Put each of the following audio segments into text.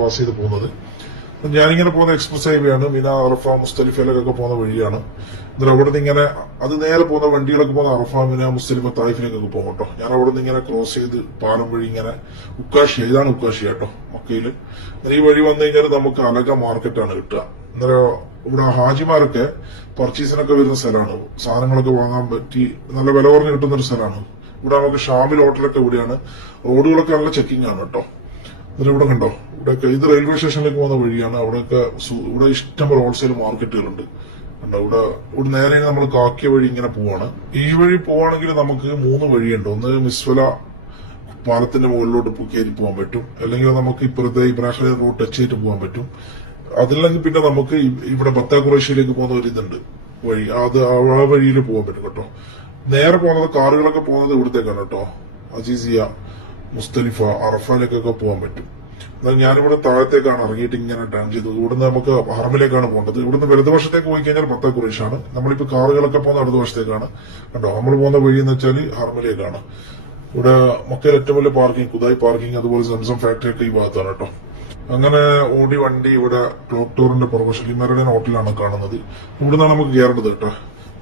Pass ചെയ്ത് പോകുന്നത്. ഞാനിങ്ങനെ പോകുന്ന എക്സ്പ്രസ് ഹൈവേ ആണ്. മിന, അറഫ, മുസ്തലിഫയിലേക്കൊക്കെ പോകുന്ന വഴിയാണ്. എന്നിട്ട് അവിടെ നിന്ന് ഇങ്ങനെ അത് നേരെ പോകുന്ന വണ്ടികളൊക്കെ പോകുന്ന അറഫ, മിന, മുസ്തലിഫ, തായിഫിലേക്കൊക്കെ പോകും കേട്ടോ. ഞാൻ അവിടെ നിന്ന് ഇങ്ങനെ ക്രോസ് ചെയ്ത് പാലം വഴി ഇങ്ങനെ ഉക്കാശിയ, ഇതാണ് ഉക്കാശിയ കേട്ടോ മക്കയില്. ഈ വഴി വന്നു കഴിഞ്ഞാൽ നമുക്ക് അലക മാർക്കറ്റാണ് കിട്ടുക. അന്നേരം ഇവിടെ ഹാജിമാരൊക്കെ പർച്ചേസിനൊക്കെ വരുന്ന സ്ഥലമാണ്. സാധനങ്ങളൊക്കെ വാങ്ങാൻ പറ്റി നല്ല വില കുറഞ്ഞ് കിട്ടുന്ന ഒരു സ്ഥലമാണ്. ഇവിടെ നമുക്ക് ഷാമിൽ ഹോട്ടലൊക്കെ ഇവിടെയാണ്. റോഡുകളൊക്കെ നല്ല ചെക്കിംഗ് ആണ് കേട്ടോ. എന്നിട്ട് ഇവിടെ കണ്ടോ, ഇവിടെയൊക്കെ ഇത് റെയിൽവേ സ്റ്റേഷനിലേക്ക് പോകുന്ന വഴിയാണ്. അവിടെയൊക്കെ ഇവിടെ ഇഷ്ടംപോലെ ഹോൾസെയിൽ മാർക്കറ്റുകളുണ്ട്. കണ്ടോ, ഇവിടെ നേരെ നമ്മൾ കാക്കിയ വഴി ഇങ്ങനെ പോവാണ്. ഈ വഴി പോവാണെങ്കിൽ നമുക്ക് 3 വഴിയുണ്ട്. ഒന്ന് മിസ്വല പാലത്തിന്റെ മുകളിലോട്ട് കയറി പോകാൻ പറ്റും, അല്ലെങ്കിൽ നമുക്ക് ഇപ്പുറത്തെ ഇബ്രാഹിം റോഡ് ടച്ച് ചെയ്തിട്ട് പോകാൻ പറ്റും. അതില്ലെങ്കിൽ പിന്നെ നമുക്ക് ഇവിടെ ബത്ത ഖുറൈശിയിലേക്ക് പോകുന്ന ഒരു ഇതുണ്ട് വഴി, അത് ആ വഴിയിൽ പോകാൻ പറ്റും കേട്ടോ. നേരെ പോകുന്നത് കാറുകളൊക്കെ പോകുന്നത് ഇവിടത്തേക്കാണ് കേട്ടോ. അസീസിയ, മുസ്തലിഫ, അറഫയിലേക്കൊക്കെ പോകാൻ പറ്റും. എന്നാൽ ഞാനിവിടെ താഴത്തേക്കാണ് ഇറങ്ങിയിട്ട് ഇങ്ങനെ ടേൺ ചെയ്തത്. ഇവിടുന്ന് നമുക്ക് ഹറമിലേക്കാണ് പോകേണ്ടത്. ഇവിടുന്ന് വലതുവശത്തേക്ക് പോയി കഴിഞ്ഞാൽ ബത്ത ഖുറൈശാണ്. നമ്മളിപ്പോ കാറുകളൊക്കെ പോകുന്ന ഇടതുവശത്തേക്കാണ് കേട്ടോ. നമ്മൾ പോകുന്ന വഴി എന്ന് വെച്ചാൽ ഹറമിലേക്കാണ്. ഇവിടെ മക്കയിൽ ഏറ്റവും വലിയ പാർക്കിംഗ് കുദായി പാർക്കിംഗ്, അതുപോലെ സംസം ഫാക്ടറി ഒക്കെ ഈ ഭാഗത്താണ് കേട്ടോ. അങ്ങനെ ഓടി വണ്ടി ഇവിടെ ക്ലോക്ക് ടവറിന്റെ പുറകെ ഷലിമാരുടെ ഹോട്ടലാണ് കാണുന്നത്. ഇവിടുന്നാണ് നമുക്ക് കയറേണ്ടത് കേട്ടോ.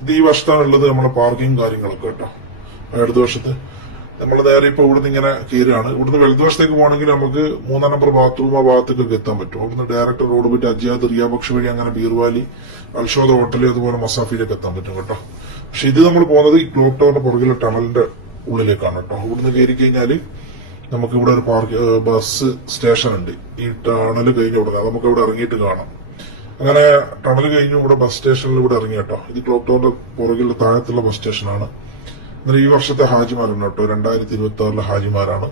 ഇത് ഈ വശത്താണുള്ളത് നമ്മളെ പാർക്കിംഗ് കാര്യങ്ങളൊക്കെ കേട്ടോ. ഇടതുവശത്ത് നമ്മൾ നേരെ ഇപ്പൊ ഇവിടുന്ന് ഇങ്ങനെ കയറുകയാണ്. ഇവിടുന്ന് വലതുവശത്തേക്ക് പോകണമെങ്കിൽ നമുക്ക് 3 നമ്പർ ബാത്റൂം ആ ഭാഗത്തേക്കൊക്കെ എത്താൻ പറ്റും. അവിടുന്ന് ഡയറക്റ്റ് റോഡ് പോയിട്ട് അജിയാദ്, റിയാബക്ഷ് വഴി അങ്ങനെ ബീർവാലി, അൽഷോദ ഹോട്ടൽ, അതുപോലെ മസാഫിയിലേക്ക് എത്താൻ പറ്റും കേട്ടോ. പക്ഷെ ഇത് നമ്മൾ പോകുന്നത് ഈ ക്ലോക്ക് ടവറിന്റെ പുറകിലെ ടണലിന്റെ ഉള്ളിലേക്കാണ് കേട്ടോ. ഇവിടുന്ന് കയറി കഴിഞ്ഞാല് നമുക്ക് ഇവിടെ ഒരു ബസ് സ്റ്റേഷൻ ഉണ്ട്. ഈ ടണൽ കഴിഞ്ഞ ഉടനെ നമുക്ക് ഇവിടെ ഇറങ്ങിയിട്ട് കാണാം. അങ്ങനെ ടണൽ കഴിഞ്ഞു ഇവിടെ ബസ് സ്റ്റേഷനിൽ ഇവിടെ ഇറങ്ങി കേട്ടോ. ഇത് ക്ലോക്ക് ടവറിന്റെ പുറകിലെ താഴത്തുള്ള ബസ് സ്റ്റേഷനാണ്. എന്നാൽ ഈ വർഷത്തെ ഹാജിമാരാണ് കേട്ടോ, 2026 ഹാജിമാരാണ്.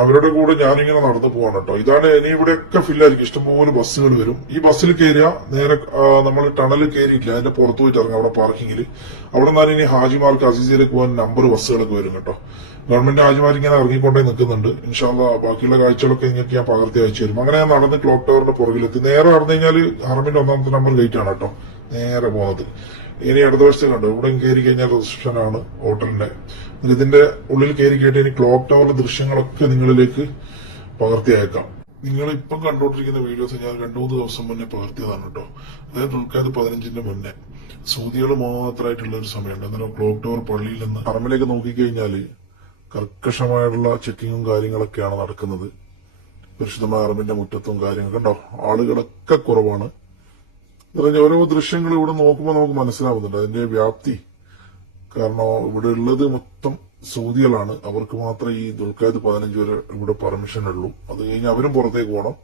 അവരുടെ കൂടെ ഞാനിങ്ങനെ നടന്നു പോവാണ് കേട്ടോ. ഇതാണ് ഇനി ഇവിടെയൊക്കെ ഫില്ലായിരിക്കും, ഇഷ്ടംപോലെ ബസ്സുകൾ വരും. ഈ ബസ്സിൽ കയറിയ നേരെ നമ്മൾ ടണലിൽ കയറിയിട്ടില്ല, അതിന്റെ പുറത്തു പോയിട്ട് ഇറങ്ങാം അവിടെ പാർക്കിങ്ങിൽ. അവിടെ നിന്നാണ് ഇനി ഹാജിമാർക്ക് അസീസിയിലേക്ക് പോകാൻ നമ്പർ ബസ്സുകളൊക്കെ വരും കേട്ടോ. ഗവൺമെന്റ് ഹാജിമാർ ഇങ്ങനെ ഇറങ്ങിക്കൊണ്ടേ നിൽക്കുന്നുണ്ട്. ഇൻഷാല്ലാ ബാക്കിയുള്ള കാഴ്ചകളൊക്കെ നിങ്ങൾക്ക് ഞാൻ പകർത്തി അയച്ചു തരും. അങ്ങനെ ഞാൻ നടന്ന് ക്ലോക്ക് ടവറിന്റെ പുറകിലെത്തി. നേരെ നടന്നു കഴിഞ്ഞാൽ ഹറമിന്റെ 1ാമത്തെ നമ്പർ ഗേറ്റ് ആണ് കേട്ടോ നേരെ പോകുന്നത്. ഇനി ഇടതുവശത്ത് കണ്ടോ, ഇവിടെ കയറി കഴിഞ്ഞാൽ റിസപ്ഷൻ ആണ് ഹോട്ടലിന്റെ. ഇതിന്റെ ഉള്ളിൽ കയറി കേട്ട് ഇനി ക്ലോക്ക് ടവറിന്റെ ദൃശ്യങ്ങളൊക്കെ നിങ്ങളിലേക്ക് പകർത്തി അയക്കാം. നിങ്ങൾ ഇപ്പം കണ്ടുകൊണ്ടിരിക്കുന്ന വീഡിയോസ് ഞാൻ 2-3 ദിവസം മുന്നേ പകർത്തിയതാണ് കേട്ടോ. അതായത് ദുൽഖാദ് 15 മുന്നേ സൗദികൾ മാത്രമായിട്ടുള്ള ഒരു സമയമുണ്ട്. അന്നേരം ക്ലോക്ക് ടവർ പള്ളിയിൽ നിന്ന് ഹറമിലേക്ക് നോക്കിക്കഴിഞ്ഞാൽ കർക്കശമായിട്ടുള്ള ചെക്കിങ്ങും കാര്യങ്ങളൊക്കെയാണ് നടക്കുന്നത്. പരിശുദ്ധമായ ഹറമിന്റെ മുറ്റത്തും കാര്യങ്ങളും കണ്ടോ, ആളുകളൊക്കെ കുറവാണ്. ഓരോ ദൃശ്യങ്ങൾ ഇവിടെ നോക്കുമ്പോൾ നമുക്ക് മനസ്സിലാവുന്നുണ്ട് അതിന്റെ വ്യാപ്തി. കാരണം ഇവിടെ ഉള്ളത് മൊത്തം സൗദികളാണ്. അവർക്ക് മാത്രമേ ഈ ദുൽഖാദ് 15 വരെ ഇവിടെ പെർമിഷൻ ഉള്ളൂ. അത് കഴിഞ്ഞ് അവരും പുറത്തേക്ക് പോകണം.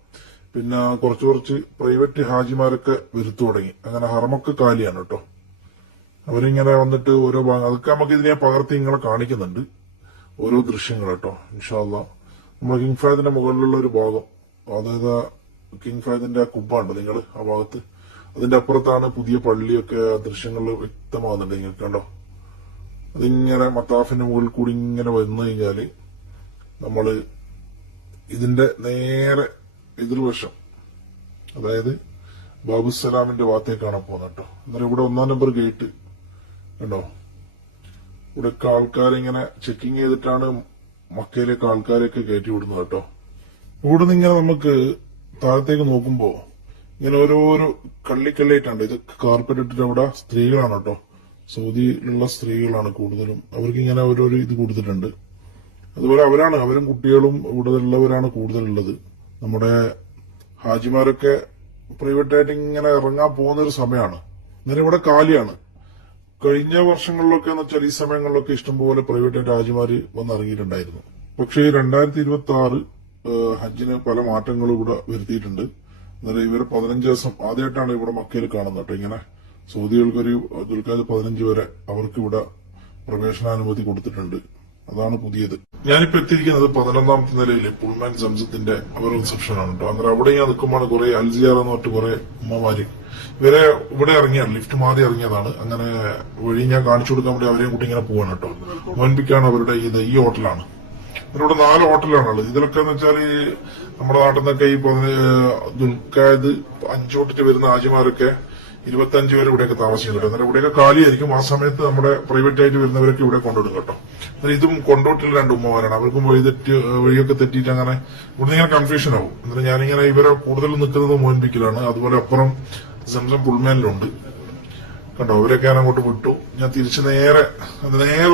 പിന്നെ കുറച്ച് പ്രൈവറ്റ് ഹാജിമാരൊക്കെ വരുത്തു തുടങ്ങി. അങ്ങനെ ഹറമൊക്കെ കാലിയാണ് കേട്ടോ. അവരിങ്ങനെ വന്നിട്ട് ഓരോ ഭാഗം അതൊക്കെ നമുക്ക് ഇതിനെ പകർത്തി ഇങ്ങനെ കാണിക്കുന്നുണ്ട്, ഓരോ ദൃശ്യങ്ങൾ കേട്ടോ. ഇൻഷാല്ലാ നമ്മുടെ കിങ് ഫഹദിന്റെ മുകളിലുള്ള ഒരു ഭാഗം, അതായത് കിങ് ഫഹദിന്റെ കുബ്ബ ഉണ്ട് നിങ്ങൾ ആ ഭാഗത്ത്, അതിന്റെ അപ്പുറത്താണ് പുതിയ പള്ളിയൊക്കെ. ദൃശ്യങ്ങൾ വ്യക്തമാകുന്നുണ്ട് നിങ്ങൾക്ക് കണ്ടോ. അതിങ്ങനെ മത്താഫിന്റെ മുകളിൽ കൂടി ഇങ്ങനെ വന്നു കഴിഞ്ഞാല് നമ്മള് ഇതിന്റെ നേരെ എതിർവശം, അതായത് ബാബുസലാമിന്റെ ഭാഗത്തേക്കാണ് പോകുന്നത് കേട്ടോ. എന്നാലും ഇവിടെ 1ാം നമ്പർ ഗേറ്റ് കണ്ടോ. ഇവിടെയൊക്കെ ആൾക്കാരിങ്ങനെ ചെക്കിങ് ചെയ്തിട്ടാണ് മക്കയിലേക്ക് ആൾക്കാരെയൊക്കെ കയറ്റി വിടുന്നത് കേട്ടോ. ഇവിടെ നിന്ന് ഇങ്ങനെ നമുക്ക് താഴത്തേക്ക് നോക്കുമ്പോ ഇങ്ങനെ ഓരോരോ കള്ളിക്കള്ളിയായിട്ടുണ്ട്. ഇത് കാർപ്പറ്റ് ഇട്ടിട്ട് അവിടെ സ്ത്രീകളാണ് കേട്ടോ. സൗദിയിലുള്ള സ്ത്രീകളാണ് കൂടുതലും. അവർക്ക് ഇങ്ങനെ ഓരോരോ ഇത് കൊടുത്തിട്ടുണ്ട്. അതുപോലെ അവരും കുട്ടികളും ഇവിടെ ഉള്ളവരാണ് കൂടുതലുള്ളത്. നമ്മുടെ ഹാജിമാരൊക്കെ പ്രൈവറ്റായിട്ട് ഇങ്ങനെ ഇറങ്ങാൻ പോകുന്ന ഒരു സമയമാണ്. എന്നാലും ഇവിടെ കാലിയാണ്. കഴിഞ്ഞ വർഷങ്ങളിലൊക്കെ എന്ന് വെച്ചാൽ ഈ സമയങ്ങളിലൊക്കെ ഇഷ്ടംപോലെ പ്രൈവറ്റായിട്ട് ഹാജിമാര് വന്നിറങ്ങിയിട്ടുണ്ടായിരുന്നു. പക്ഷേ 2026 ഹജ്ജിന് പല മാറ്റങ്ങളും ഇവിടെ വരുത്തിയിട്ടുണ്ട്. എന്നാലും ഇവര് 15 ദിവസം ആദ്യമായിട്ടാണ് ഇവിടെ മക്കയിൽ കാണുന്നത് കേട്ടോ. ഇങ്ങനെ സൗദികൾക്കൊരു ദുൽഖാദ് 15 വരെ അവർക്ക് ഇവിടെ പ്രവേശനാനുമതി കൊടുത്തിട്ടുണ്ട്. അതാണ് പുതിയത്. ഞാനിപ്പോ എത്തിയിരിക്കുന്നത് 11ാമത്തെ നിലയില് പുൾമാൻ സംസത്തിന്റെ അവർ റിസപ്ഷനാണ് കേട്ടോ. അന്നേരം അവിടെ ഞാൻ നിൽക്കുമ്പോൾ കുറെ അൽസിയാർ എന്ന് പറഞ്ഞിട്ട് കുറെ ഉമ്മമാര് ഇവരെ ഇവിടെ ഇറങ്ങിയാണ്, ലിഫ്റ്റ് മാറി ഇറങ്ങിയതാണ്. അങ്ങനെ വഴി ഞാൻ കാണിച്ചു കൊടുക്കാൻ വേണ്ടി അവരെയും കൂട്ടി ഇങ്ങനെ പോവാണ് കേട്ടോ. മോൻപിക്കാണ് അവരുടെ ഈ ഹോട്ടലാണ്. ഇതിലൂടെ 4 ഹോട്ടലാണുള്ളത്. ഇതിലൊക്കെ എന്ന് വെച്ചാല് നമ്മുടെ നാട്ടിൽ നിന്നൊക്കെ ഈ ദുൽഖാദ് 5 തൊട്ടിട്ട് വരുന്ന ഹാജിമാരൊക്കെ 25 വരെ ഇവിടെയൊക്കെ താമസിക്കുന്നുണ്ട്. എന്നാൽ ഇവിടെയൊക്കെ കാലിയായിരിക്കും. ആ സമയത്ത് നമ്മുടെ പ്രൈവറ്റ് ആയിട്ട് വരുന്നവരൊക്കെ ഇവിടെ കൊണ്ടുവിടും കേട്ടോ. എന്നാൽ ഇതും കൊണ്ടോട്ടിൽ 2 ഉമ്മമാരാണ്. അവർക്കും വഴിയൊക്കെ തെറ്റിയിട്ട് അങ്ങനെ ഇവിടെ ഇങ്ങനെ കൺഫ്യൂഷൻ ആവും. എന്നിട്ട് ഞാനിങ്ങനെ ഇവരെ കൂടുതൽ നിൽക്കുന്നത് മോൻപിക്കലാണ്. അതുപോലെ അപ്പുറം സംസം പുൾമേനിലുണ്ട് കണ്ടോ. അവരൊക്കെ ഞാൻ അങ്ങോട്ട് വിട്ടു. ഞാൻ തിരിച്ച് നേരെ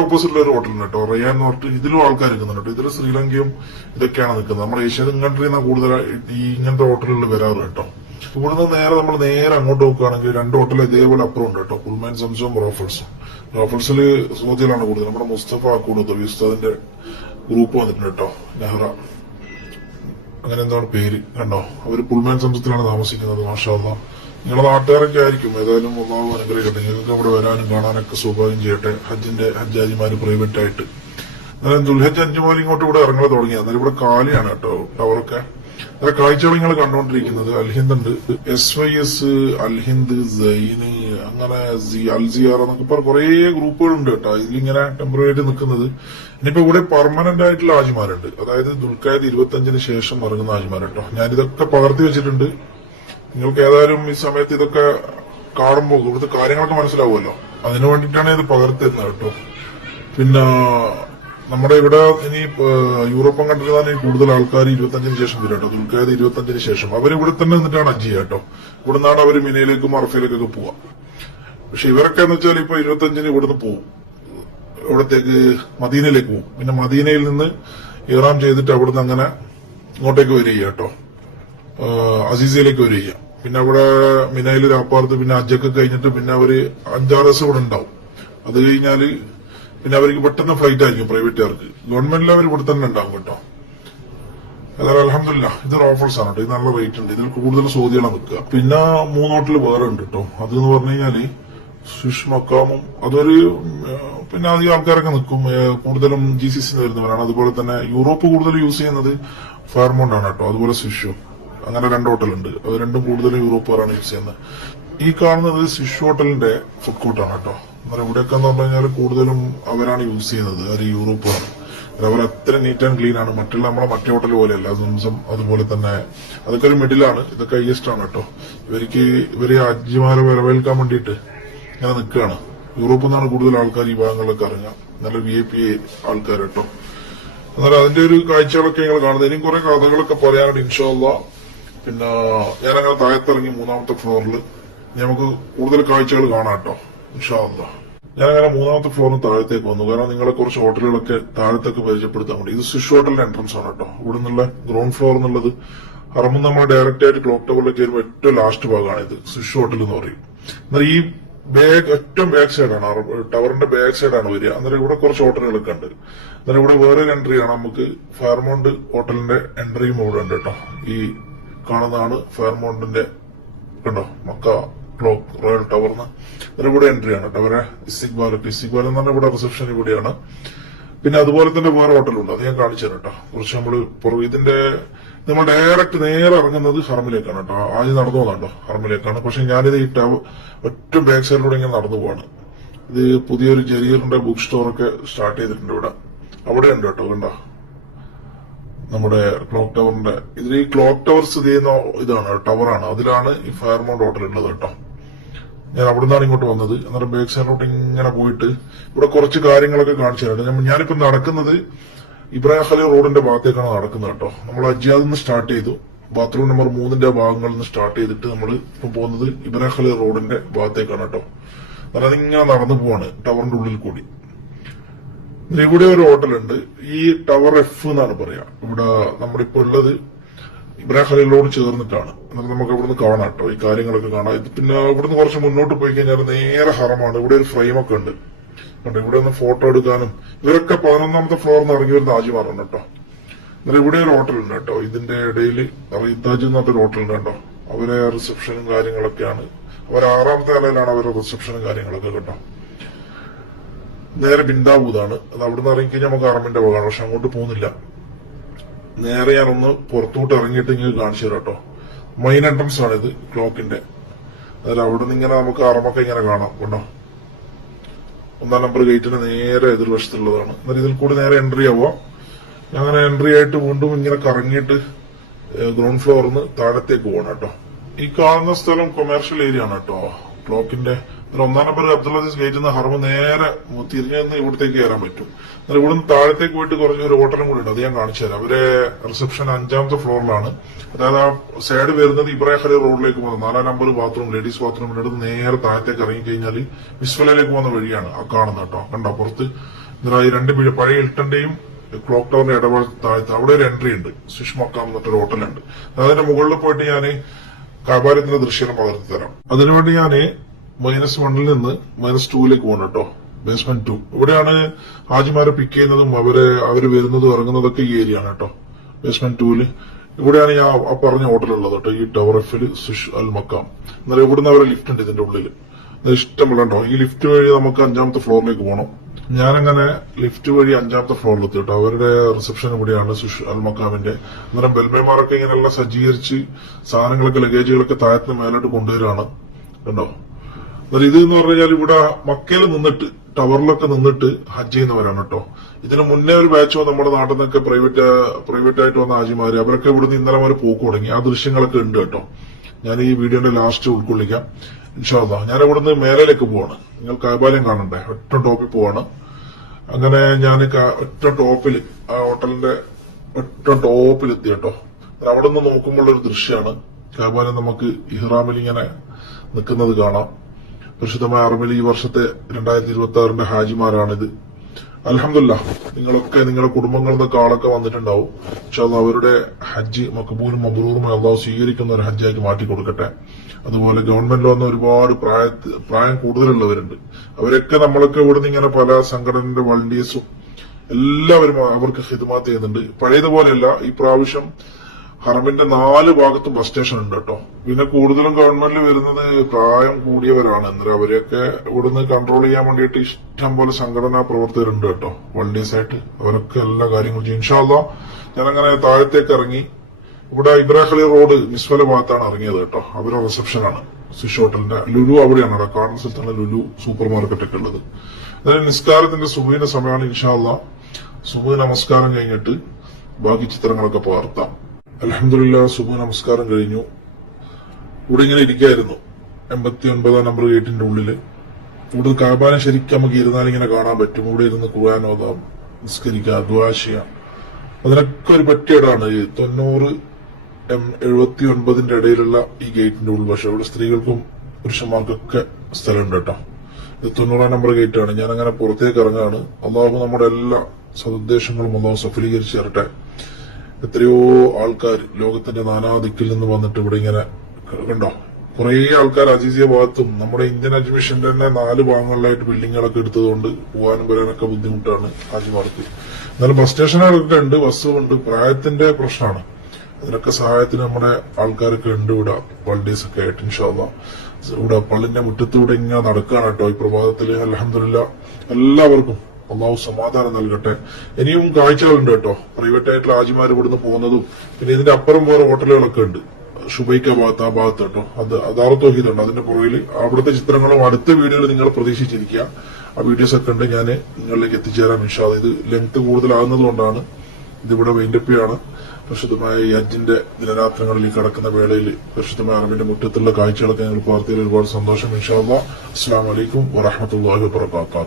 ഓപ്പോസിറ്റുള്ള ഒരു ഹോട്ടലുണ്ട് കേട്ടോ, റയാൻ എന്ന് പറഞ്ഞിട്ട്. ഇതിലും ആൾക്കാർ നിൽക്കുന്നുണ്ട് കേട്ടോ. ഇതിൽ ശ്രീലങ്കയും ഇതൊക്കെയാണ് നിൽക്കുന്നത്. നമ്മുടെ ഏഷ്യൻ കൺട്രിയിൽ നിന്നാണ് കൂടുതൽ ഈ ഇങ്ങനത്തെ ഹോട്ടലുകളിൽ വരാറ് കേട്ടോ. ഇവിടുന്ന് നമ്മൾ നേരെ അങ്ങോട്ട് നോക്കുകയാണെങ്കിൽ 2 ഹോട്ടൽ ഇതേപോലെ അപ്പുറം ഉണ്ട് കേട്ടോ, പുൾമാൻ സംസവും റോഫൽസും. റോഫൽസിൽ സൂചികളാണ് കൂടുതൽ. നമ്മുടെ മുസ്തഫ അക്കൂട് ഉസ്താദിന്റെ ഗ്രൂപ്പ് വന്നിട്ടുണ്ട് കേട്ടോ, നെഹ്റ അങ്ങനെ എന്താണ് പേര് കണ്ടോ. അവര് പുൾമാൻ സംസത്തിലാണ് താമസിക്കുന്നത്. മാഷാ അല്ലാഹ്. നിങ്ങളുടെ നാട്ടുകാരൊക്കെ ആയിരിക്കും. ഏതായാലും അല്ലാഹു അനുഗ്രഹിക്കട്ടെ. നിങ്ങൾക്ക് ഇവിടെ വരാനും കാണാനൊക്കെ സൗഭാഗ്യം ചെയ്യട്ടെ. ഹജ്ജാജിമാര് പ്രൈവറ്റ് ആയിട്ട്. അന്നേരം ദുൽഹജ്ജ് 5 മുതൽ ഇങ്ങോട്ട് ഇവിടെ ഇറങ്ങാൻ തുടങ്ങി. അന്നേരം ഇവിടെ കാലിയാണ് കേട്ടോ ടവറൊക്കെ. അതെ കാഴ്ചകൾ നിങ്ങൾ കണ്ടുകൊണ്ടിരിക്കുന്നത്. അൽഹിന്ദ് ഉണ്ട്, SYS, അൽഹിന്ദ്, സൈന്, അങ്ങനെ അൽസിയാർ എന്നൊക്കെ കുറെ ഗ്രൂപ്പുകൾ ഉണ്ട് കേട്ടോ. ഇതിലിങ്ങനെ ടെമ്പററി ആയിട്ട് നിൽക്കുന്നത്. ഇനിയിപ്പോ ഇവിടെ പെർമനന്റ് ആയിട്ടുള്ള ഹാജിമാരുണ്ട്. അതായത് ദുൽഖഅദ് 25-ന് ശേഷം ഇറങ്ങുന്ന ഹാജിമാർ കേട്ടോ. ഞാനിതൊക്കെ പകർത്തി വെച്ചിട്ടുണ്ട്. നിങ്ങൾക്ക് ഏതായാലും ഈ സമയത്ത് ഇതൊക്കെ കാണുമ്പോൾ ഇവിടുത്തെ കാര്യങ്ങളൊക്കെ മനസ്സിലാവുമല്ലോ. അതിനു വേണ്ടിയിട്ടാണ് ഇത് പകർത്തിരുന്നത് കേട്ടോ. പിന്നെ നമ്മുടെ ഇവിടെ ഇനി യൂറോപ്യൻ കൺട്രിയിലാണ് കൂടുതൽ ആൾക്കാർ 25-ന് ശേഷം വരും കേട്ടോ. ദുൽഖഅദ് 25-ന് ശേഷം അവർ ഇവിടെ തന്നെ നിന്നിട്ടാണ് ഹജ്ജ് ചെയ്യുക കേട്ടോ. ഇവിടെ നിന്നാണ് അവർ മിനയിലേക്കും അറഫയിലേക്കൊക്കെ പോവാ. പക്ഷെ ഇവരൊക്കെ എന്ന് വെച്ചാൽ ഇപ്പൊ 25-ന് ഇവിടുന്ന് പോവും, ഇവിടത്തേക്ക് മദീനയിലേക്ക് പോവും. പിന്നെ മദീനയിൽ നിന്ന് ഇഹ്റാം ചെയ്തിട്ട് അവിടുന്ന് അങ്ങനെ ഇങ്ങോട്ടേക്ക് വരിക കേട്ടോ, അസീസയിലേക്ക് വരിക. പിന്നെ അവിടെ മിനയിൽ രാപ്പാർത്ത് പിന്നെ ഹജ്ജൊക്കെ കഴിഞ്ഞിട്ട് പിന്നെ അവര് 5-6 ദിവസം ഇവിടെ ഉണ്ടാവും. അത് കഴിഞ്ഞാല് പിന്നെ അവർക്ക് പെട്ടെന്ന് ഫ്ലൈറ്റ് ആയിരിക്കും പ്രൈവറ്റുകാർക്ക്. ഗവൺമെന്റിൽ അവർ ഇവിടെ തന്നെ ഉണ്ടാവും കേട്ടോ. അതായത് അൽഹംദുലില്ലാ ഇത് റോഫൽസ് ആണ് കേട്ടോ. ഇത് നല്ല റേറ്റ് ഉണ്ട്. ഇതിൽ കൂടുതൽ സൗദികളാണ് നിൽക്കുക. പിന്നെ 3 ഹോട്ടൽ വേറെ ഉണ്ട് കേട്ടോ. അതെന്ന് പറഞ്ഞു കഴിഞ്ഞാല് സ്വിഷ് മക്കാമും അതൊരു പിന്നെ അധികം ആൾക്കാരൊക്കെ നിൽക്കും. കൂടുതലും GCC വരുന്നവരാണ്. അതുപോലെ തന്നെ യൂറോപ്പ് കൂടുതൽ യൂസ് ചെയ്യുന്നത് ഫയർമൗണ്ട് ആണ് കേട്ടോ. അതുപോലെ സ്വിഷും. അങ്ങനെ 2 ഹോട്ടലുണ്ട്. അത് രണ്ടും കൂടുതലും യൂറോപ്പുകാരാണ് യൂസ് ചെയ്യുന്നത്. ഈ കാണുന്നത് സ്വിഷ് ഹോട്ടലിന്റെ ഫുഡ് കോർട്ടാണ് കേട്ടോ. എന്നാൽ ഇവിടെയൊക്കെ എന്ന് പറഞ്ഞു കഴിഞ്ഞാൽ കൂടുതലും അവരാണ് യൂസ് ചെയ്യുന്നത്. അത് യൂറോപ്പാണ്. അവർ അത്ര നീറ്റ് ആൻഡ് ക്ലീൻ ആണ്. നമ്മളെ മറ്റേ ഹോട്ടൽ പോലെയല്ല. സംസം അതുപോലെ തന്നെ അതൊക്കെ ഒരു മിഡിലാണ്. ഇതൊക്കെ ഹൈയസ്റ്റ് ആണ് കേട്ടോ. ഇവര് ഹജ്ജിമാരെ വരവേൽക്കാൻ വേണ്ടിയിട്ട് ഇങ്ങനെ നിൽക്കുകയാണ്. യൂറോപ്പിൽ നിന്നാണ് കൂടുതൽ ആൾക്കാർ ഈ ഭാഗങ്ങളിലൊക്കെ ഇറങ്ങുക. നല്ല VIP ആൾക്കാർ കേട്ടോ. എന്നാലും അതിന്റെ ഒരു കാഴ്ചകളൊക്കെ ഞങ്ങൾ കാണുന്നത്. ഇനിയും കുറെ കഥകളൊക്കെ പറയാനുണ്ട് ഇൻഷാ അല്ലാഹ്. പിന്നെ ഞാനങ്ങനെ താഴത്തിറങ്ങി 3ാമത്തെ ഫ്ലോറിൽ നമുക്ക് കൂടുതൽ കാഴ്ചകൾ കാണാം കേട്ടോ ഇൻഷാ അല്ലാഹ്. ഞാനങ്ങനെ 3ാമത്തെ ഫ്ലോറിന് താഴത്തേക്ക് വന്നു. കാരണം നിങ്ങളെ കുറച്ച് ഹോട്ടലുകളൊക്കെ താഴത്തേക്ക് പരിചയപ്പെടുത്താൻ വേണ്ടി. ഇത് സ്വിഷ് ഹോട്ടലിന്റെ എൻട്രൻസ് ആണ് കേട്ടോ. ഇവിടെ നിന്നുള്ള ഗ്രൗണ്ട് ഫ്ലോർ എന്നുള്ളത് ഹറമിൽ നമ്മൾ ഡയറക്റ്റ് ആയിട്ട് ക്ലോക്ക് ടവറിലേക്ക് വരുമ്പോൾ ഏറ്റവും ലാസ്റ്റ് ഭാഗമാണ് ഇത് സ്വിഷ് ഹോട്ടൽ എന്ന് പറയും. എന്നാൽ ഈ ഏറ്റവും ബാക്ക് സൈഡാണ്, ടവറിന്റെ ബാക്ക് സൈഡാണ് വരിക. അന്നേരം ഇവിടെ കുറച്ച് ഹോട്ടലുകളൊക്കെ ഉണ്ട്. അന്നേരം ഇവിടെ വേറൊരു എൻട്രിയാണ്. നമുക്ക് ഫയർമൗണ്ട് ഹോട്ടലിന്റെ എൻട്രിയും ഇവിടെ ഉണ്ട് കേട്ടോ. ഈ കാണുന്നതാണ് ഫയർമൗണ്ടിന്റെ കണ്ടോ മക്ക ക്ലോക്ക് റോയൽ ടവറിന്. അന്നേരം ഇവിടെ എൻട്രിയാണ് കേട്ടോ. അവരെ ഇസ്തിക്ബാൽ എന്ന് പറഞ്ഞാൽ ഇവിടെ റിസപ്ഷൻ ഇവിടെയാണ്. പിന്നെ അതുപോലെ തന്നെ വേറെ ഹോട്ടലുണ്ട്. അത് ഞാൻ കാണിച്ചു തരാം കേട്ടോ. കുറച്ച് ഇതിന്റെ നമ്മൾ ഡയറക്റ്റ് നേരെ ഇറങ്ങുന്നത് ഹറമിലേക്കാണ് കേട്ടോ. ആദ്യം നടന്നു പോകുന്നുണ്ടോ ഹറമിലേക്കാണ്. പക്ഷെ ഞാനിത് ഈ ഒറ്റ ബാക്ക് സൈഡിലൂടെ ഇങ്ങനെ നടന്നു പോവാണ്. ഇത് പുതിയൊരു ജരീറിന്റെ ബുക്ക് സ്റ്റോറൊക്കെ സ്റ്റാർട്ട് ചെയ്തിട്ടുണ്ട് ഇവിടെ. അവിടെ ഉണ്ട് കേട്ടോ. കണ്ടോ നമ്മുടെ ക്ലോക്ക് ടവറിന്റെ ഇതിൽ ഈ ക്ലോക്ക് ടവർ സ്ഥിതി ചെയ്യുന്ന ഇതാണ് ടവറാണ്. അതിലാണ് ഈ ഫയർമൗണ്ട് ഹോട്ടൽ ഉള്ളത് കേട്ടോ. ഞാൻ അവിടെ നിന്നാണ് ഇങ്ങോട്ട് വന്നത്. അന്നേരം ബാക്ക് സൈഡിലോട്ട് ഇങ്ങനെ പോയിട്ട് ഇവിടെ കുറച്ച് കാര്യങ്ങളൊക്കെ കാണിച്ചു തരാം. ഞാനിപ്പോ നടക്കുന്നത് ഇബ്രാഹിം ഖലീൽ റോഡിന്റെ ഭാഗത്തേക്കാണ് നടക്കുന്നത് കേട്ടോ. നമ്മൾ അജിയാദിൽ നിന്ന് സ്റ്റാർട്ട് ചെയ്തു. ബാത്റൂം നമ്പർ 3ന്റെ ഭാഗങ്ങളിൽ നിന്ന് സ്റ്റാർട്ട് ചെയ്തിട്ട് നമ്മൾ ഇപ്പൊ പോകുന്നത് ഇബ്രാഹിം ഖലീൽ റോഡിന്റെ ഭാഗത്തേക്കാണ് കേട്ടോ. അന്നേരം അതിങ്ങനെ നടന്നു പോവാണ് ടവറിന്റെ ഉള്ളിൽ കൂടി. ഇവിടെ ഒരു ഹോട്ടലുണ്ട്. ഈ ടവർ F എന്നാണ് പറയാ. ഇവിടെ നമ്മളിപ്പോ ഉള്ളത് ഇബ്രാഹിം ഖലീൽ റോഡ് ചേർന്നിട്ടാണ്. എന്നാൽ നമുക്ക് ഇവിടുന്ന് കാണാം കേട്ടോ. ഈ കാര്യങ്ങളൊക്കെ കാണാം. ഇത് പിന്നെ ഇവിടുന്ന് കുറച്ച് മുന്നോട്ട് പോയി കഴിഞ്ഞാൽ നേരെ ഹറമാണ്. ഇവിടെ ഒരു ഫ്രെയിമൊക്കെ ഉണ്ട്. ഇവിടെ ഒന്ന് ഫോട്ടോ എടുക്കാനും. ഇവരൊക്കെ 11ാമത്തെ ഫ്ലോറിൽ നിന്ന് ഇറങ്ങി വരുന്ന ഹാജിമാരാണ് കേട്ടോ. എന്നാൽ ഇവിടെ ഒരു ഹോട്ടലുണ്ട് കേട്ടോ. ഇതിന്റെ ഇടയിൽ റീതാജ് എന്ന് പറഞ്ഞൊരു ഹോട്ടലുണ്ട് കേട്ടോ. അവരെ റിസപ്ഷനും കാര്യങ്ങളൊക്കെയാണ്. അവർ 6ാമത്തെ നിലയിലാണ് അവരുടെ റിസപ്ഷനും കാര്യങ്ങളൊക്കെ കേട്ടോ. നേരെ ബിന്ദാബൂതാണ്. അത് അവിടുന്ന് ഇറങ്ങിക്കഴിഞ്ഞാൽ നമുക്ക് അറമിന്റെ ഭാഗമാണ്. പക്ഷെ അങ്ങോട്ട് പോകുന്നില്ല. നേരെ ഞാനൊന്ന് പുറത്തോട്ട് ഇറങ്ങിയിട്ട് ഇങ്ങനെ കാണിച്ചു തരാം കേട്ടോ. മെയിൻ എൻട്രൻസ് ആണ് ഇത് ക്ലോക്കിന്റെ. അതിൽ അവിടെ നിന്ന് ഇങ്ങനെ നമുക്ക് അറമൊക്കെ ഇങ്ങനെ കാണാം കേട്ടോ. 1ാം നമ്പർ ഗേറ്റിന് നേരെ എതിർവശത്തുള്ളതാണ്. എന്നാൽ ഇതിൽ കൂടി നേരെ എൻട്രി ആവുക. അങ്ങനെ എൻട്രി ആയിട്ട് വീണ്ടും ഇങ്ങനെ കറങ്ങിയിട്ട് ഗ്രൗണ്ട് ഫ്ലോറിൽ നിന്ന് താഴത്തേക്ക് പോകണം കേട്ടോ. ഈ കാണുന്ന സ്ഥലം കൊമേഴ്ഷ്യൽ ഏരിയ ആണ് കേട്ടോ. ക്ലോക്കിന്റെ ഒന്നാം നമ്പർ അബ്ദുൽ അസീസ് ഗേറ്റിൽ നിന്ന് ഹറം നേരെ തിരിഞ്ഞു നിന്ന് ഇവിടത്തേക്ക് കയറാൻ പറ്റും. എന്നാൽ ഇവിടുന്ന് താഴത്തേക്ക് പോയിട്ട് കുറച്ച് ഒരു ഹോട്ടലും കൂടി ഉണ്ട്, അത് ഞാൻ കാണിച്ചു തരാം. അവരെ റിസപ്ഷൻ 5ാമത്തെ ഫ്ലോറിലാണ്. അതായത് ആ സൈഡ് വരുന്നത് ഇബ്രാഹിം ഖലീൽ റോഡിലേക്ക് പോകുന്നത് 4ാം നമ്പർ ബാത്റൂം, ലേഡീസ് ബാത്റൂമിന്റെ അടുത്ത് നേരെ താഴത്തേക്ക് ഇറങ്ങി കഴിഞ്ഞാൽ മിസ്ഫലയിലേക്ക് പോകുന്ന വഴിയാണ് ആ കാണുന്നത് കേട്ടോ. കണ്ടോ പുറത്ത് ഈ 2 പഴയ ഇൽട്ടന്റെയും ക്ലോക്ക് ടവറിന്റെ ഇടപാട് താഴത്ത് അവിടെ ഒരു എൻട്രി ഉണ്ട്. സ്വിഷ് മക്കാം എന്നിട്ടൊരു ഹോട്ടലുണ്ട്. അതിന്റെ മുകളിൽ പോയിട്ട് ഞാൻ കാബാലയത്തിന്റെ ദൃശ്യം പകർത്തി തരാം. അതിനുവേണ്ടി ഞാൻ -1 നിന്ന് -2 പോകണം കേട്ടോ. ബേസ്മെന്റ് 2 ഇവിടെയാണ് ഹാജിമാരെ പിക്ക് ചെയ്യുന്നതും അവര് വരുന്നതും ഇറങ്ങുന്നതൊക്കെ ഈ ഏരിയ ആണ് കേട്ടോ. ബേസ്മെന്റ് 2 ഇവിടെയാണ് ഞാൻ പറഞ്ഞ ഹോട്ടലുള്ളത് കേട്ടോ. ഈ ടവർ എഫിൽ സുഷ് അൽ മക്കാം. എന്നാലും ഇവിടുന്ന് അവരെ ലിഫ്റ്റ് ഉണ്ട് ഇതിന്റെ ഉള്ളിൽ. ഇഷ്ടമുള്ള കേട്ടോ. ഈ ലിഫ്റ്റ് വഴി നമുക്ക് 5ാമത്തെ ഫ്ലോറിലേക്ക് പോകണം. ഞാനങ്ങനെ ലിഫ്റ്റ് വഴി 5ാമത്തെ ഫ്ലോറിലെത്തി കേട്ടോ. അവരുടെ റിസപ്ഷൻ ഇവിടെയാണ് സുഷ് അൽ മക്കാമിന്റെ. അന്നേരം ബെൽമേമാരൊക്കെ ഇങ്ങനെയെല്ലാം സജ്ജീകരിച്ച് സാധനങ്ങളൊക്കെ ലഗേജുകളൊക്കെ താഴത്തിന് മേലോട്ട് കൊണ്ടുവരാണ് കണ്ടോ. എന്നാൽ ഇത് എന്ന് പറഞ്ഞാൽ ഇവിടെ മക്കയിൽ നിന്നിട്ട് ടവറിലൊക്കെ നിന്നിട്ട് ഹജ്ജ് ചെയ്യുന്നവരാണ് കേട്ടോ. ഇതിന് മുന്നേ ഒരു ബാച്ച് നമ്മുടെ നാട്ടിൽ നിന്നൊക്കെ പ്രൈവറ്റ് ആയിട്ട് വന്ന ഹാജിമാര് അവരൊക്കെ ഇവിടുന്ന് ഇന്നലെ വരെ പോക്ക് തുടങ്ങി. ആ ദൃശ്യങ്ങളൊക്കെ ഉണ്ട് കേട്ടോ. ഞാൻ ഈ വീഡിയോന്റെ ലാസ്റ്റ് ഉൾക്കൊള്ളിക്കാം ഇൻഷാ അല്ലാഹ്. ഞാൻ ഇവിടുന്ന് മേലേക്ക് പോവാണ്. നിങ്ങൾ കാബാലയം കാണണ്ടേ, ഒറ്റ ടോപ്പിൽ പോവാണ്. അങ്ങനെ ഞാൻ ഒറ്റ ടോപ്പിൽ ആ ഹോട്ടലിന്റെ ഒറ്റ ടോപ്പിൽ എത്തി കേട്ടോ. അവിടെ നിന്ന് നോക്കുമ്പോൾ ഒരു ദൃശ്യമാണ് കാബാലയം. നമുക്ക് ഇഹ്റാമിൽ ഇങ്ങനെ നിൽക്കുന്നത് കാണാം. പരിശുദ്ധമായ അറബിൽ ഈ വർഷത്തെ 2026 ഹാജിമാരാണിത്. അൽഹംദുലില്ലാഹ് നിങ്ങളൊക്കെ നിങ്ങളുടെ കുടുംബങ്ങളിൽ നിന്നൊക്കെ ആളൊക്കെ വന്നിട്ടുണ്ടാവും. പക്ഷെ അത് അവരുടെ ഹജ്ജ് മഖബൂലും മബ്രൂറുമായി അള്ളാഹു സ്വീകരിക്കുന്ന ഒരു ഹജ്ജാക്കി മാറ്റി കൊടുക്കട്ടെ. അതുപോലെ ഗവൺമെന്റിൽ വന്ന ഒരുപാട് പ്രായം കൂടുതലുള്ളവരുണ്ട്. അവരൊക്കെ നമ്മളൊക്കെ ഇവിടുന്ന് ഇങ്ങനെ പല സംഘടനയുടെ വളണ്ടിയേഴ്സും എല്ലാവരും അവർക്ക് ഹിദ്മത്ത് ചെയ്യുന്നുണ്ട്. പഴയതുപോലെയല്ല, ഈ പ്രാവശ്യം ഹറമിന്റെ 4 ഭാഗത്തും ബസ് സ്റ്റേഷൻ ഉണ്ട് കേട്ടോ. പിന്നെ കൂടുതലും ഗവൺമെന്റിൽ വരുന്നത് പ്രായം കൂടിയവരാണ്. എന്നാലും അവരെയൊക്കെ ഇവിടുന്ന് കൺട്രോൾ ചെയ്യാൻ വേണ്ടിയിട്ട് ഇഷ്ടം പോലെ സംഘടനാ പ്രവർത്തകരുണ്ട് കേട്ടോ, വളണ്ടിയേഴ്സ് ആയിട്ട്. അവരൊക്കെ എല്ലാ കാര്യങ്ങളും ചെയ്യും. ഇൻഷാ അല്ലാഹ് ഞാനങ്ങനെ താഴത്തേക്ക് ഇറങ്ങി. ഇവിടെ ഇബ്രാഹിം ഖലീൽ റോഡ് മിസ്ഫല ഭാഗത്താണ് ഇറങ്ങിയത് കേട്ടോ. അവരുടെ റിസപ്ഷനാണ് സ്വിഷ് ഹോട്ടലിന്റെ. ലുലു അവിടെയാണ് കേട്ടോ. കാണുന്ന സ്ഥലത്താണ് ലുലു സൂപ്പർ മാർക്കറ്റ് ഒക്കെ ഉള്ളത്. അതായത് നിസ്കാരത്തിന്റെ സുബഹിന്റെ സമയമാണ്. ഇൻഷാ അല്ലാഹ് സുബഹ് നമസ്കാരം കഴിഞ്ഞിട്ട് ബാക്കി ചിത്രങ്ങളൊക്കെ പകർത്താം. അൽഹംദുലില്ലാഹ് സുബഹ് നമസ്കാരം കഴിഞ്ഞു. ഇവിടെ ഇങ്ങനെ ഇരിക്കായിരുന്നു 89ാം നമ്പർ ഗേറ്റിന്റെ ഉള്ളില്. ഇവിടെ കാബാലയം ശരിക്കും നമുക്ക് ഇരുന്നാൽ ഇങ്ങനെ കാണാൻ പറ്റും. ഇവിടെ ഇരുന്ന് ഖുർആൻ ഓതാം, നിസ്കരിക്കാം, ദുആ ചെയ്യാം. അതിനൊക്കെ ഒരു പറ്റിയ ഇടാണ് 90 79ന്റെ ഇടയിലുള്ള ഈ ഗേറ്റിന്റെ ഉൾവശം. ഇവിടെ സ്ത്രീകൾക്കും പുരുഷന്മാർക്കൊക്കെ സ്ഥലമുണ്ട് കേട്ടോ. ഇത് 90ാം നമ്പർ ഗേറ്റ് ആണ്. ഞാൻ അങ്ങനെ പുറത്തേക്ക് ഇറങ്ങാണ്. അള്ളാഹു നമ്മുടെ എല്ലാ സദുദ്ദേശങ്ങളും അള്ളാഹു സഫലീകരിച്ച് തരട്ടെ. എത്രയോ ആൾക്കാർ ലോകത്തിന്റെ നാനാദിക്കിൽ നിന്ന് വന്നിട്ട് ഇവിടെ ഇങ്ങനെ കണ്ടോ. കുറെ ആൾക്കാർ അസീസിയ ഭാഗത്തും നമ്മുടെ ഇന്ത്യൻ അഡ്മിഷന്റെ തന്നെ 4 ഭാഗങ്ങളിലായിട്ട് ബിൽഡിങ്ങുകളൊക്കെ എടുത്തതുകൊണ്ട് പോകാനും വരാനൊക്കെ ബുദ്ധിമുട്ടാണ് ഹാജിമാർക്ക്. എന്നാലും ബസ് സ്റ്റേഷനുകളൊക്കെ ഉണ്ട്, ബസ്സും ഉണ്ട്. പ്രായത്തിന്റെ പ്രശ്നമാണ്. അതിനൊക്കെ സഹായത്തിന് നമ്മുടെ ആൾക്കാരൊക്കെ ഉണ്ട് ഇവിടെ, വളണ്ടിയേഴ്സ് ഒക്കെ ആയിട്ട്. ഇൻഷാ അല്ലാഹ് ഇവിടെ പള്ളിന്റെ മുറ്റത്തൂടെ ഇങ്ങനെ നടക്കുകയാണ് കേട്ടോ ഈ പ്രഭാതത്തില്. അൽഹംദുലില്ലാഹ് എല്ലാവർക്കും അള്ളാഹു സമാധാനം നൽകട്ടെ. ഇനിയും കാഴ്ചകളുണ്ട് കേട്ടോ. പ്രൈവറ്റ് ആയിട്ടുള്ള ഹാജിമാർ ഇവിടുന്ന് പോകുന്നതും പിന്നെ ഇതിന്റെ അപ്പുറം വേറെ ഹോട്ടലുകളൊക്കെ ഉണ്ട്. ഷുബൈക്ക ഭാഗത്ത് ആ ഭാഗത്ത് കേട്ടോ. അത് അദാറത്ത് തോഹീദുണ്ട് അതിന്റെ പുറകിൽ. അവിടുത്തെ ചിത്രങ്ങളും അടുത്ത വീഡിയോയിൽ നിങ്ങൾ പ്രതീക്ഷിച്ചിരിക്കുക. ആ വീഡിയോസ് ഒക്കെ ഉണ്ട്, ഞാൻ നിങ്ങളിലേക്ക് എത്തിച്ചേരാം ഇൻഷാ അല്ലാഹ്. ഇത് ലെങ്ത് കൂടുതലാകുന്നത് കൊണ്ടാണ് ഇതിവിടെ വൈൻഡപ്പിയാണ്. പരിശുദ്ധമായ ഈ ഹജ്ജിന്റെ ദിനരാത്രങ്ങളിൽ കടക്കുന്ന വേളയിൽ പരിശുദ്ധമായ അറബിന്റെ മുറ്റത്തുള്ള കാഴ്ചകളൊക്കെ ഞങ്ങൾ പകർത്തിയതിൽ ഒരുപാട് സന്തോഷം. ഇൻഷാ അല്ലാഹ്. അസ്സലാമു അലൈക്കും വറഹ്മത്തുള്ളാഹി വബറകാതുഹു.